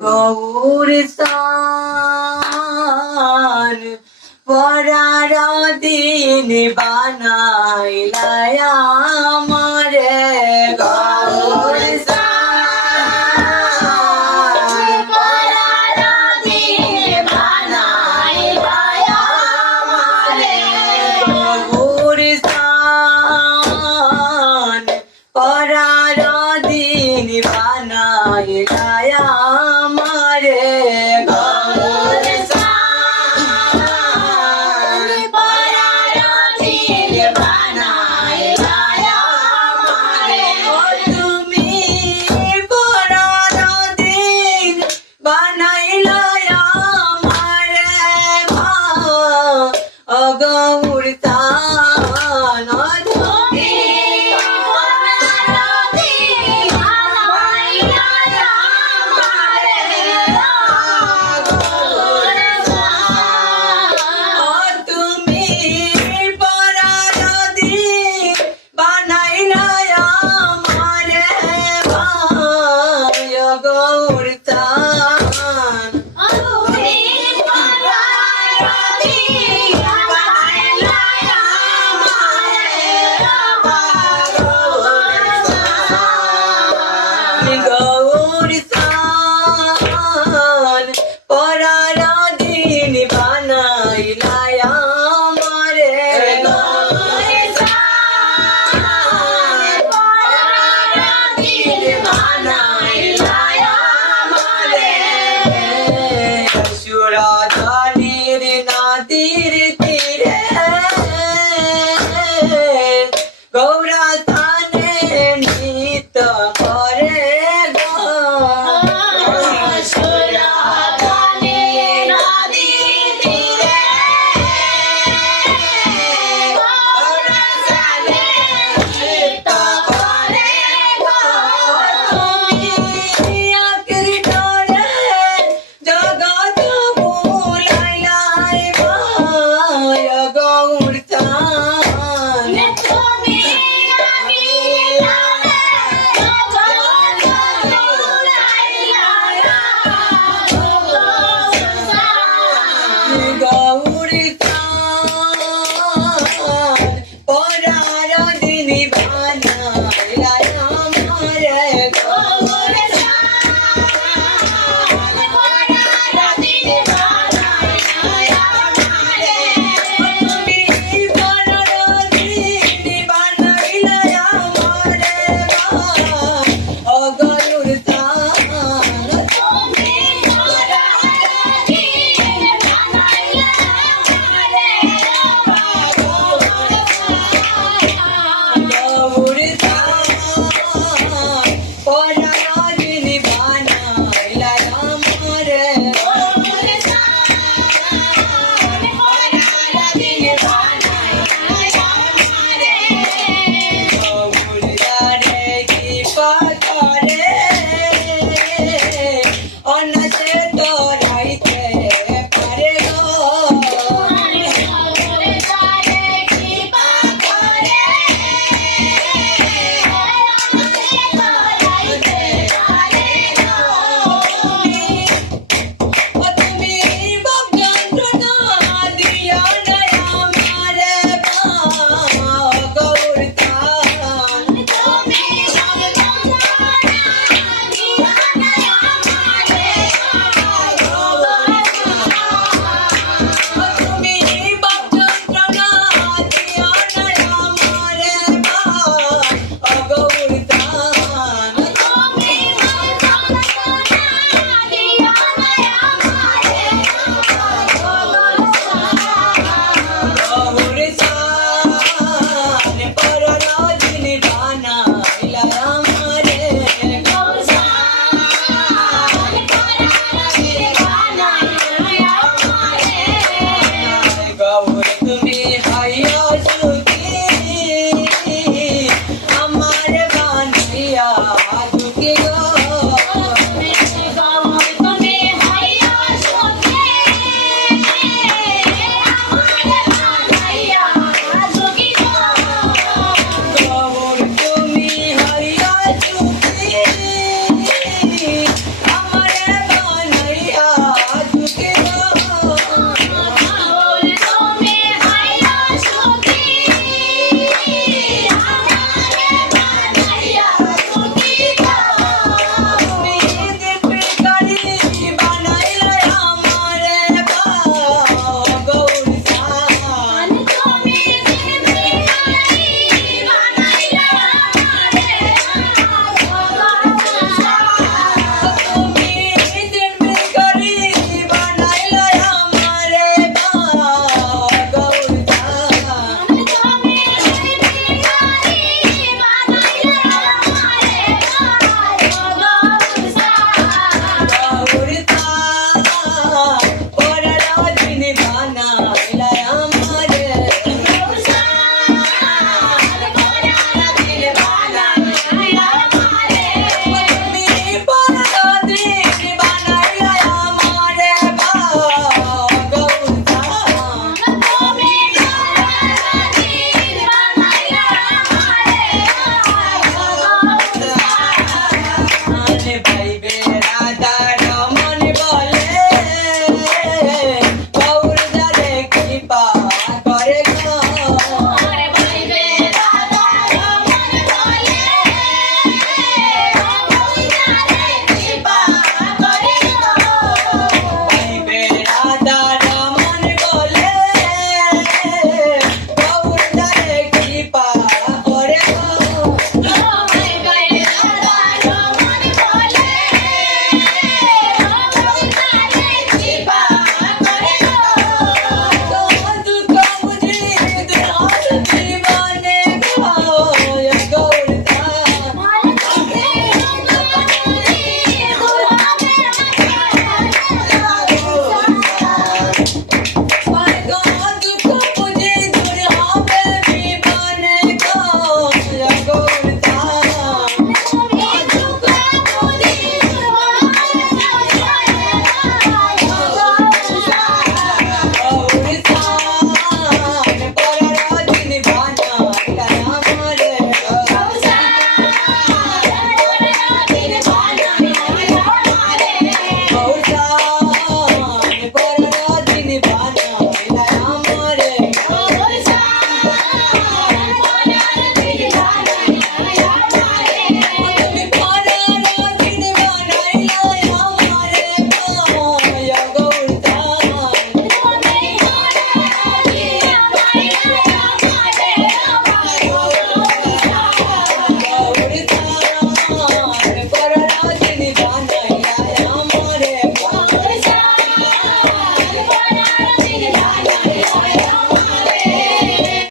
গৌর স্থান পরার দিন বানাইলাই আমারে গৌর স্থান পরার দিন বানাইলাই আমারে গৌর স্থান পরার দিন বানাইলাই আমারে গৌর স্থান পরার দিন বানাইলাই আমারে তুমি পরার দিন বানাইলাই আমারে গৌর স্থান তুমি পরার দিন বানাইলাই আমারে গৌর স্থান তুমি পরার দিন বানাইলাই আমারে গৌর স্থান তুমি পরার দিন বানাইলাই আমারে গৌর স্থান পরার দিন বানাইলাই আমারে গৌর স্থান পরার দিন বানাইলাই আমারে সুরাধানীর নদীর তীরে গৌরা স্থানে নিত করে সুরাধানীর নদীর তীরে গৌরা স্থানে নিত করে তুমি আখরি ডরে জগৎ ভুলাইলাই গৌর স্থান তুমি গৌর স্থান পরার দিন বানাইলাই আমারে গৌর স্থান পরার দিন বানাইলাই আমারে তুমি পরার দিন বানাইলাই আমারে গৌর স্থান তুমি পরার দিন গৌর স্থান পরার দিন বানাইলাই আমারে গৌর স্থান পরার দিন বানাইলাই আমারে গৌর রে কি পাথরে অনাসে